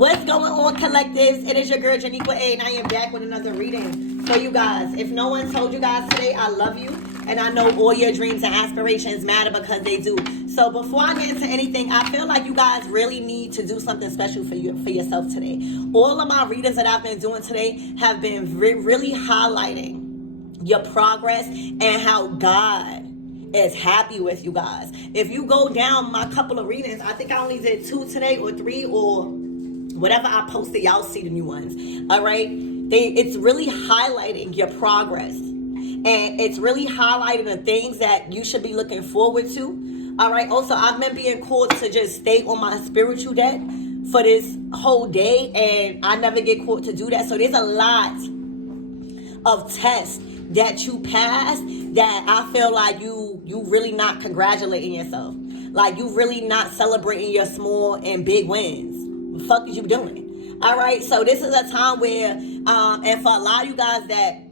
What's going on, collectives? It is your girl, Janiqua A, and I am back with another reading for you guys. If no one told you guys today, I love you, and I know all your dreams and aspirations matter because they do. So before I get into anything, I feel like you guys really need to do something special for yourself today. All of my readings that I've been doing today have been really highlighting your progress and how God is happy with you guys. If you go down my couple of readings, I think I only did 2 today or 3 or whatever I posted, y'all see the new ones. All right, it's really highlighting your progress, and it's really highlighting the things that you should be looking forward to. All right, also I've been being called to just stay on my spiritual deck for this whole day, and I never get called to do that. So there's a lot of tests that you pass that I feel like you really not congratulating yourself, like you really not celebrating your small and big wins. What the fuck is you doing? All right, so this is a time where and for a lot of you guys that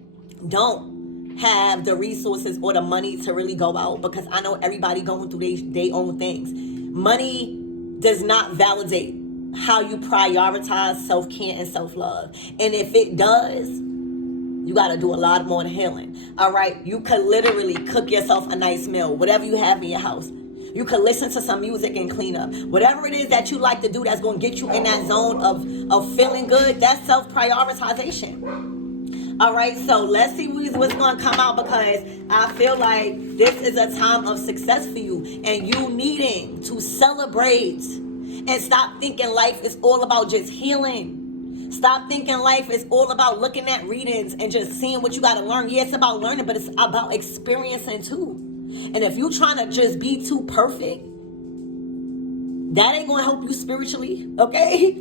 don't have the resources or the money to really go out, because I know everybody going through their own things, money does not validate how you prioritize self-care and self-love. And if it does, you got to do a lot more healing. All right, you could literally cook yourself a nice meal, whatever you have in your house. You could listen to some music and clean up. Whatever it is that you like to do that's going to get you in that zone of feeling good, that's self-prioritization. All right, so let's see what's going to come out, because I feel like this is a time of success for you, and you needing to celebrate and stop thinking life is all about just healing. Stop thinking life is all about looking at readings and just seeing what you got to learn. Yeah, it's about learning, but it's about experiencing too. And if you're trying to just be too perfect, that ain't going to help you spiritually, okay?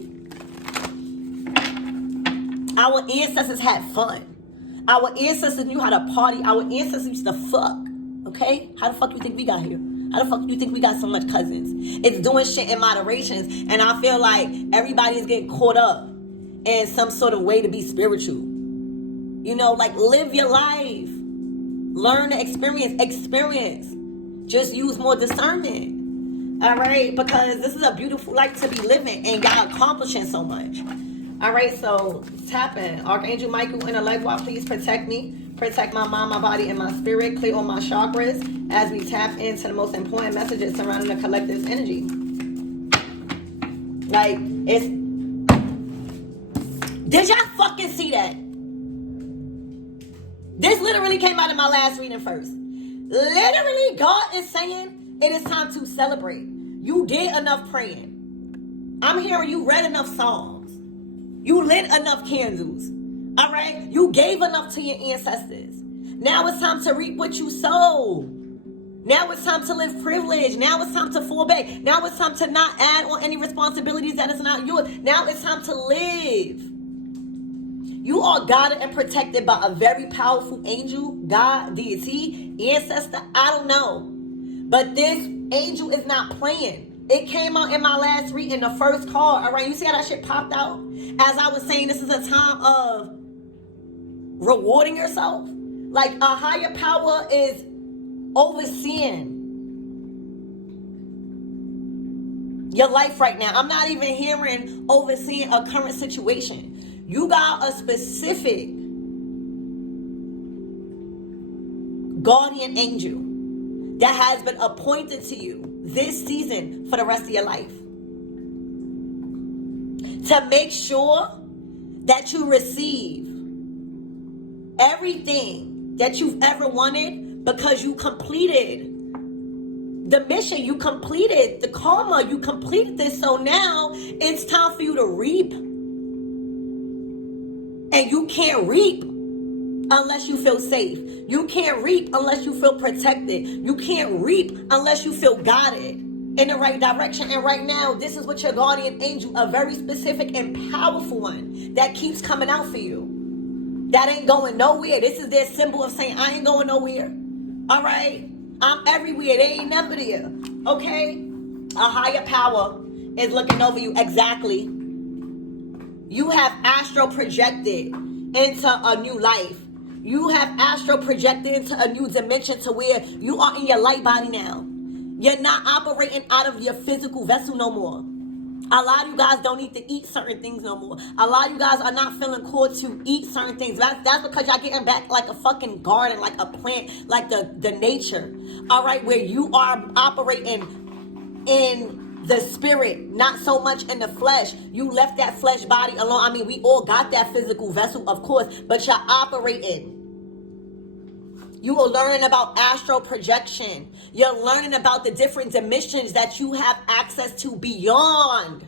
Our ancestors had fun. Our ancestors knew how to party. Our ancestors used to fuck, okay? How the fuck you think we got here? How the fuck you think we got so much cousins? It's doing shit in moderations, and I feel like everybody's getting caught up in some sort of way to be spiritual. You know, like, live your life. Learn to experience. Just use more discernment. All right? Because this is a beautiful life to be living, and y'all accomplishing so much. All right, so tap in. Archangel Michael in a life while please protect me. Protect my mind, my body, and my spirit. Clear all my chakras as we tap into the most important messages surrounding the collective's energy. Like, did y'all fucking see that? This literally came out of my last reading first. Literally, God is saying it is time to celebrate. You did enough praying. I'm hearing you read enough songs. You lit enough candles. All right? You gave enough to your ancestors. Now it's time to reap what you sow. Now it's time to live privilege. Now it's time to fall back. Now it's time to not add on any responsibilities that is not yours. Now it's time to live. You are guarded and protected by a very powerful angel, God, deity, ancestor, I don't know. But this angel is not playing. It came out in my last reading, the first card. All right, you see how that shit popped out? As I was saying, this is a time of rewarding yourself. Like, a higher power is overseeing your life right now. I'm not even hearing overseeing a current situation. You got a specific guardian angel that has been appointed to you this season for the rest of your life, to make sure that you receive everything that you've ever wanted, because you completed the mission, you completed the karma, you completed this. So now it's time for you to reap. And you can't reap unless you feel safe. You can't reap unless you feel protected. You can't reap unless you feel guided in the right direction. And right now, this is what your guardian angel, a very specific and powerful one, that keeps coming out for you. That ain't going nowhere. This is their symbol of saying, I ain't going nowhere. All right? I'm everywhere. They ain't never there. Okay? A higher power is looking over you. Exactly. You have astral projected into a new life. You have astral projected into a new dimension to where you are in your light body now. You're not operating out of your physical vessel no more. A lot of you guys don't need to eat certain things no more. A lot of you guys are not feeling called to eat certain things. That's because y'all getting back like a fucking garden, like a plant, like the nature. All right, where you are operating in the spirit, not so much in the flesh. You left that flesh body alone. I mean, we all got that physical vessel, of course, but you're operating. You are learning about astral projection. You're learning about the different dimensions that you have access to beyond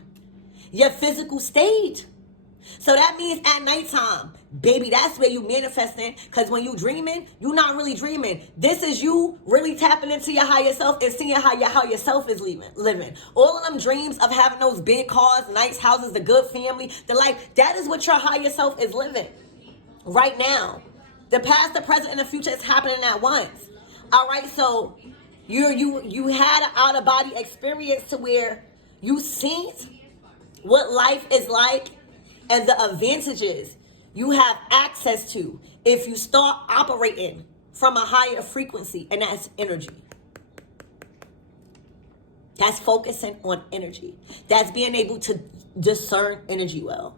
your physical state. So that means at nighttime, baby, that's where you manifesting. Because when you dreaming, you're not really dreaming. This is you really tapping into your higher self and seeing how your higher self is living. All of them dreams of having those big cars, nice houses, the good family, the life, that is what your higher self is living right now. The past, the present, and the future is happening at once. All right, so you had an out-of-body experience to where you seen what life is like and the advantages you have access to if you start operating from a higher frequency, and that's energy. That's focusing on energy. That's being able to discern energy well.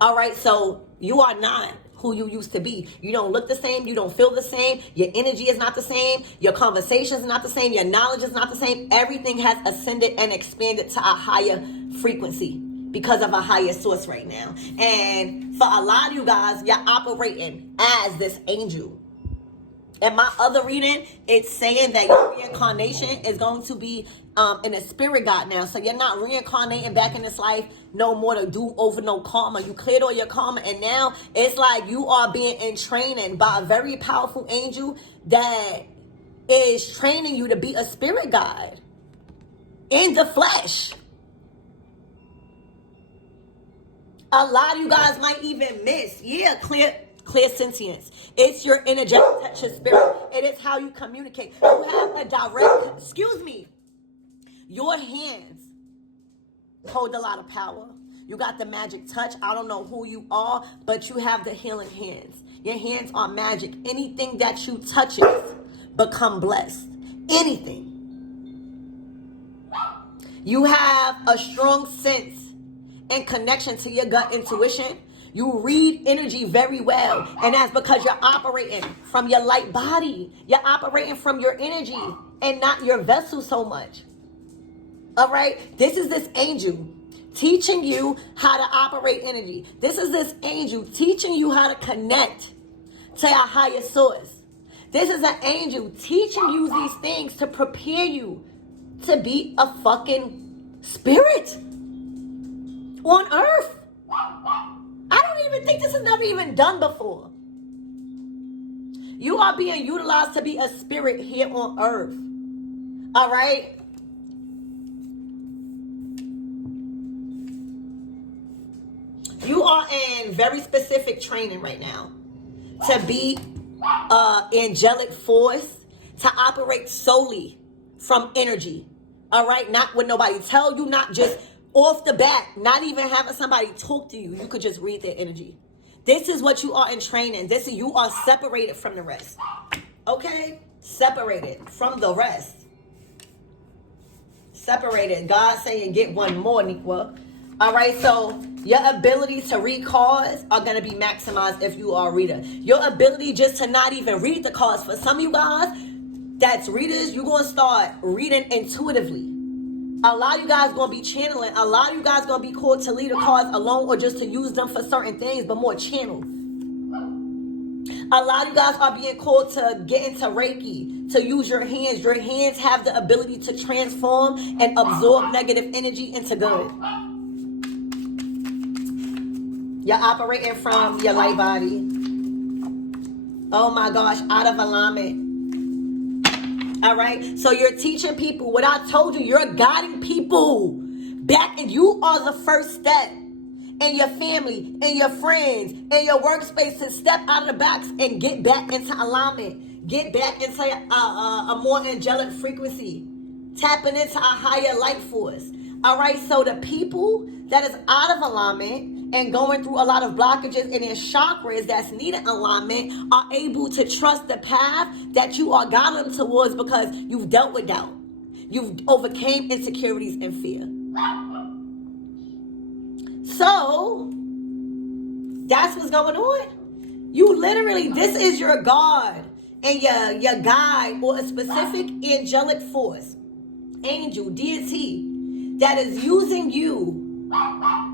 All right, so you are not who you used to be. You don't look the same. You don't feel the same. Your energy is not the same. Your conversations are not the same. Your knowledge is not the same. Everything has ascended and expanded to a higher frequency because of a higher source right now. And for a lot of you guys, you're operating as this angel. In my other reading, it's saying that your reincarnation is going to be in a spirit god now. So you're not reincarnating back in this life no more to do over no karma. You cleared all your karma, and now it's like you are being in training by a very powerful angel that is training you to be a spirit guide in the flesh. A lot of you guys might even miss, clear sentience. It's your energetic touch of spirit. It is how you communicate. You have a direct, your hands hold a lot of power. You got the magic touch. I don't know who you are, but you have the healing hands. Your hands are magic. Anything that you touch become blessed. Anything. You have a strong sense and connection to your gut intuition. You read energy very well, and that's because you're operating from your light body. You're operating from your energy and not your vessel so much. All right? This is this angel teaching you how to operate energy. This is this angel teaching you how to connect to your higher source. This is an angel teaching you these things to prepare you to be a fucking spirit on earth. I don't even think this has never even done before. You are being utilized to be a spirit here on earth. All right? You are in very specific training right now to be angelic force, to operate solely from energy. All right? Not what nobody tell you, not just off the bat, not even having somebody talk to you. You could just read their energy. This is what you are in training. You are separated from the rest. Okay? Separated from the rest. Separated. God saying get one more, Nikwa. All right, so your ability to read cards are going to be maximized if you are a reader. Your ability just to not even read the cards. For some of you guys that's readers, you're going to start reading intuitively. A lot of you guys going to be channeling. A lot of you guys going to be called to lead the cards alone or just to use them for certain things, but more channel. A lot of you guys are being called to get into Reiki, to use your hands. Your hands have the ability to transform and absorb negative energy into good. You're operating from your light body. Oh my gosh, out of alignment. All right, so you're teaching people what I told you. You're guiding people back, and you are the first step in your family, in your friends, in your workspace to step out of the box and get back into alignment. Get back into a more angelic frequency. Tapping into a higher light force. All right, so the people that is out of alignment and going through a lot of blockages in their chakras that's needing alignment are able to trust the path that you are guiding towards because you've dealt with doubt. You've overcame insecurities and fear. So that's what's going on. You literally, this is your God and your guide or a specific angelic force, angel, deity, that is using you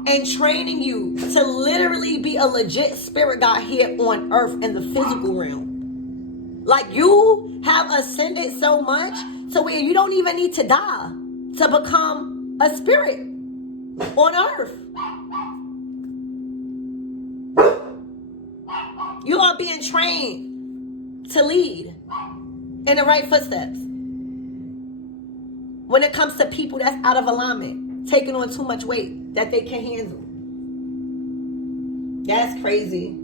and training you to literally be a legit spirit guide here on earth in the physical realm. Like, you have ascended so much to where you don't even need to die to become a spirit on earth. You are being trained to lead in the right footsteps. When it comes to people that's out of alignment, taking on too much weight that they can handle. That's crazy.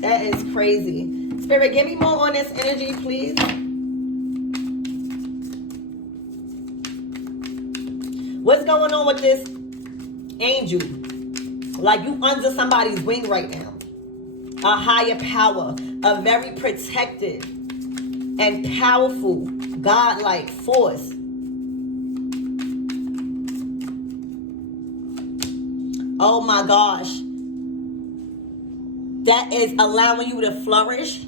That is crazy. Spirit, give me more on this energy, please. What's going on with this angel? Like, you under somebody's wing right now. A higher power, a very protective and powerful God-like force. Oh my gosh. That is allowing you to flourish.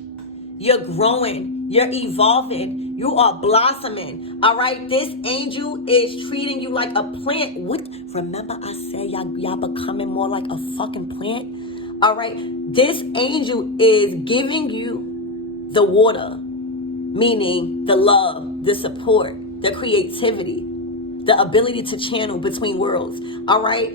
You're growing. You're evolving. You are blossoming. All right. This angel is treating you like a plant. What? Remember I said y'all becoming more like a fucking plant? All right. This angel is giving you the water, meaning the love, the support, the creativity, the ability to channel between worlds. All right.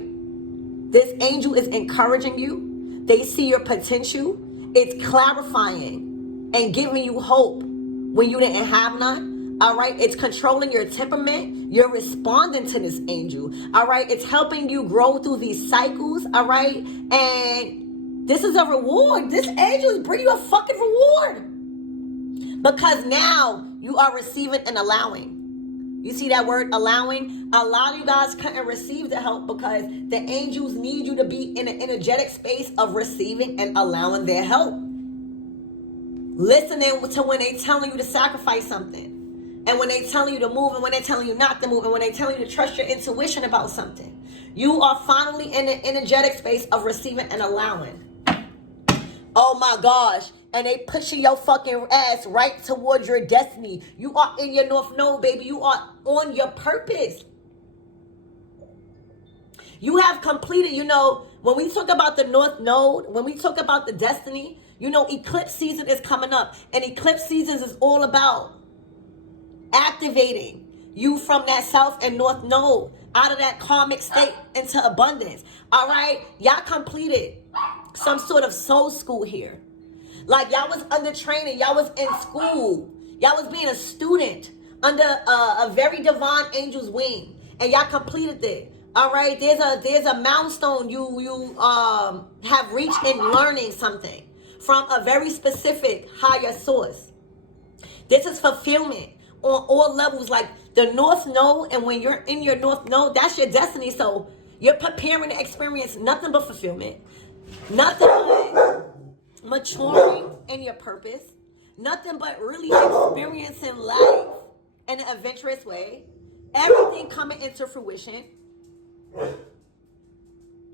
This angel is encouraging you. They see your potential. It's clarifying and giving you hope when you didn't have none. All right. It's controlling your temperament. You're responding to this angel. All right. It's helping you grow through these cycles. All right. And this is a reward. This angel is bringing you a fucking reward. Because now you are receiving and allowing. You see that word, allowing? A lot of you guys couldn't receive the help because the angels need you to be in an energetic space of receiving and allowing their help. Listening to when they telling you to sacrifice something. And when they telling you to move, and when they're telling you not to move, and when they're telling you to trust your intuition about something. You are finally in an energetic space of receiving and allowing. Oh my gosh. And they pushing your fucking ass right towards your destiny. You are in your North Node, baby. You are on your purpose. You have completed, when we talk about the North Node, when we talk about the destiny, eclipse season is coming up. And eclipse seasons is all about activating you from that South and North Node out of that karmic state into abundance. All right? Y'all completed some sort of soul school here. Like, y'all was under training. Y'all was in school. Y'all was being a student under a very divine angel's wing. And y'all completed it. All right? There's a milestone you have reached in learning something from a very specific higher source. This is fulfillment on all levels. Like, the North Node, and when you're in your North Node, that's your destiny. So you're preparing to experience nothing but fulfillment. Nothing but maturing in your purpose. Nothing but really experiencing life in an adventurous way. Everything coming into fruition.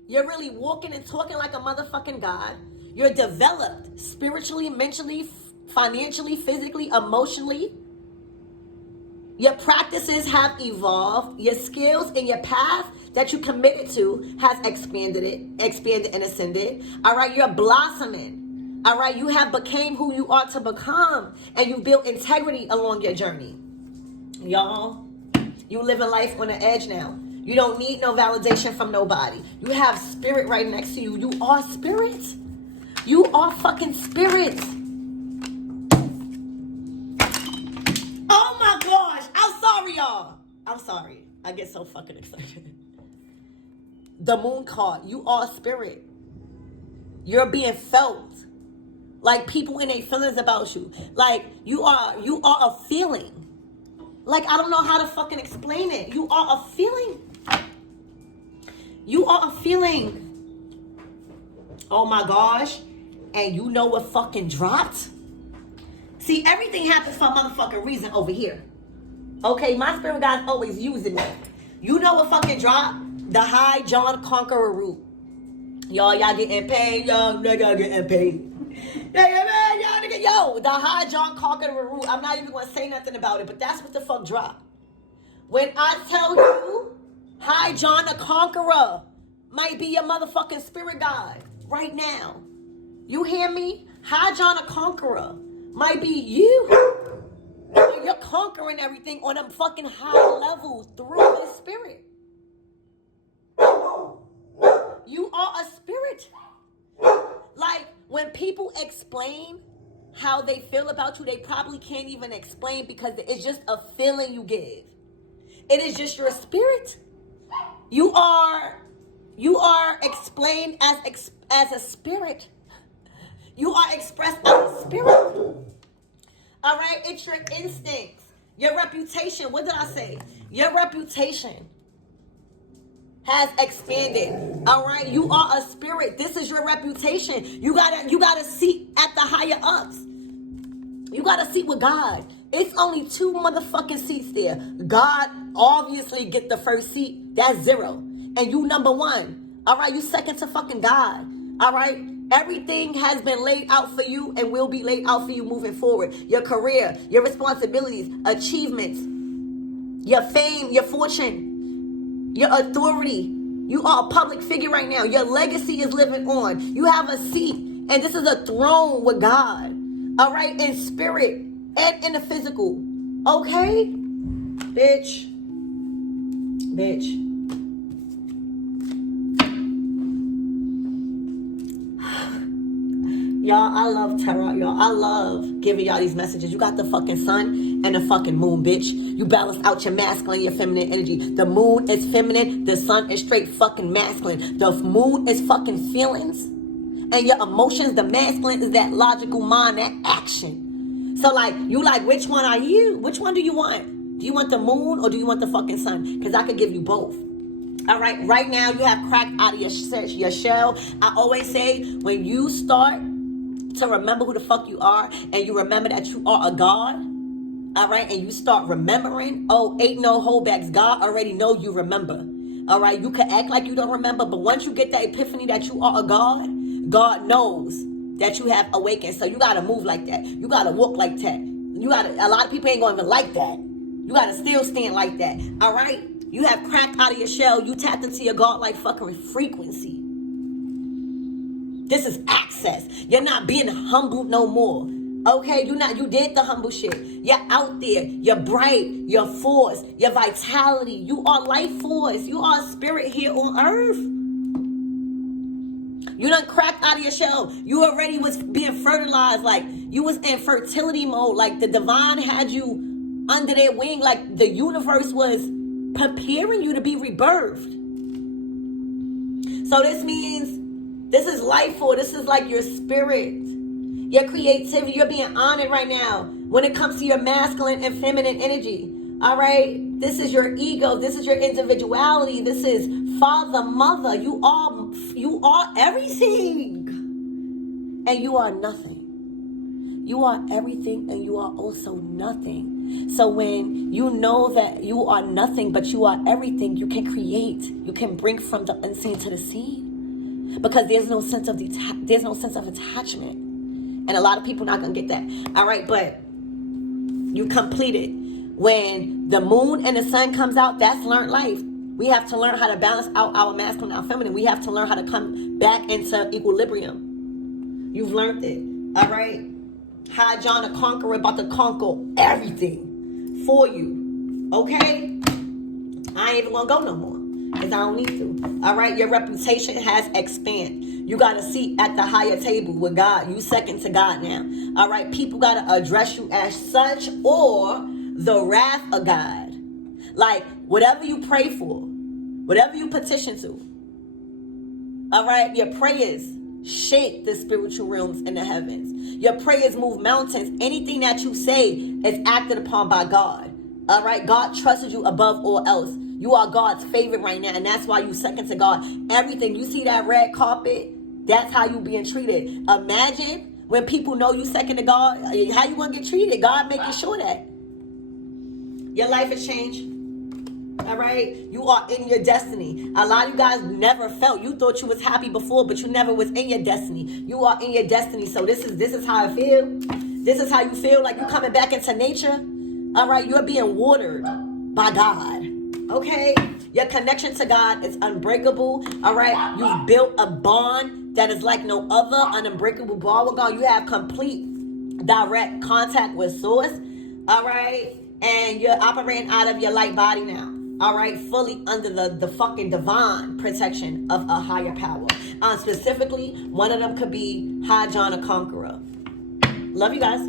You're really walking and talking like a motherfucking God. You're developed spiritually, mentally, financially, physically, emotionally. Your practices have evolved. Your skills and your path that you committed to has expanded and ascended. All right, you're blossoming. All right, you have became who you are to become, and you built integrity along your journey. Y'all, you living life on the edge now. You don't need no validation from nobody. You have spirit right next to you. You are spirit. You are fucking spirit. Oh my gosh. I'm sorry, y'all. I'm sorry. I get so fucking excited. The moon card. You are spirit. You're being felt. Like, people in their feelings about you. Like, you are a feeling. Like, I don't know how to fucking explain it. You are a feeling. You are a feeling. Oh my gosh. And you know what fucking dropped? See, everything happens for a motherfucking reason over here. Okay, my spirit guide's always using me. You know what fucking dropped? The High John Conqueror root. Y'all getting paid. Y'all nigga getting paid. Y'all nigga. Yo, the high John Conqueror. I'm not even going to say nothing about it, but that's what the fuck dropped. When I tell you, High John the Conqueror might be your motherfucking spirit guide right now. You hear me? High John the Conqueror might be you. You're conquering everything on a fucking high level through this spirit. You are a spirit. Like, when people explain how they feel about you, they probably can't even explain because it's just a feeling you give. It is just your spirit. You are explained as a spirit. You are expressed as a spirit. All right? It's your instincts. Your reputation. What did I say? Your reputation has expanded. All right? You are a spirit. This is your reputation. You gotta seat at the higher ups. You gotta seat with God. It's only 2 motherfucking seats there. God obviously get the first seat. That's 0. And you number 1. All right? You second to fucking God. All right? Everything has been laid out for you and will be laid out for you moving forward. Your career, your responsibilities, achievements, your fame, your fortune, your authority. You are a public figure right now. Your legacy is living on. You have a seat. And this is a throne with God. All right? In spirit and in the physical. Okay? Bitch. Y'all, I love tarot, y'all. I love giving y'all these messages. You got the fucking sun and the fucking moon, bitch. You balance out your masculine, your feminine energy. The moon is feminine. The sun is straight fucking masculine. The moon is fucking feelings. And your emotions, the masculine is that logical mind, that action. So, like, you like, which one are you? Which one do you want? Do you want the moon or do you want the fucking sun? Because I could give you both. All right, right now you have cracked out of your shell. I always say, when you start to remember who the fuck you are, and you remember that you are a God, all right, and you start remembering, ain't no holdbacks. God already know you remember. All right, you can act like you don't remember, but once you get that epiphany that you are a God, God knows that you have awakened. So you gotta move like that. You gotta walk like that. A lot of people ain't gonna even like that. You gotta still stand like that. All right, you have cracked out of your shell. You tapped into your God-like fucking frequency. This is access. You're not being humbled no more. Okay, you did the humble shit. You're out there. You're bright. You're force. Your vitality. You are life force. You are spirit here on earth. You done cracked out of your shell. You already was being fertilized. Like, you was in fertility mode. Like, the divine had you under their wing. Like, the universe was preparing you to be rebirthed. So this means this is life force. This is like your spirit, your creativity. You're being honored right now when it comes to your masculine and feminine energy. All right? This is your ego. This is your individuality. This is father, mother. You are everything. And you are nothing. You are everything and you are also nothing. So when you know that you are nothing but you are everything, you can create. You can bring from the unseen to the seen. Because there's no sense of attachment. And a lot of people not going to get that. All right, but you complete it. When the moon and the sun comes out, that's learned life. We have to learn how to balance out our masculine and our feminine. We have to learn how to come back into equilibrium. You've learned it. All right? High John the Conqueror about to conquer everything for you. Okay? I ain't even going to go no more. Because I don't need to. All right? Your reputation has expanded. You got a seat at the higher table with God. You second to God now. All right? People got to address you as such or the wrath of God. Like, whatever you pray for, whatever you petition to. All right? Your prayers shake the spiritual realms in the heavens. Your prayers move mountains. Anything that you say is acted upon by God. All right? God trusted you above all else. You are God's favorite right now, and that's why you second to God. Everything. You see that red carpet? That's how you being treated. Imagine when people know you second to God, how you want to get treated. God making sure that. Your life has changed. All right, you are in your destiny. A lot of you guys never felt. You thought you was happy before, but you never was in your destiny. You are in your destiny. So this is how I feel. This is how you feel, like you coming back into nature. All right, you're being watered by God. Okay, your connection to God is unbreakable. All right, you've built a bond that is like no other, an unbreakable bond with God. You have complete direct contact with source. All right, and you're operating out of your light body now. All right, fully under the fucking divine protection of a higher power. Specifically, one of them could be High John or Conqueror. Love you guys.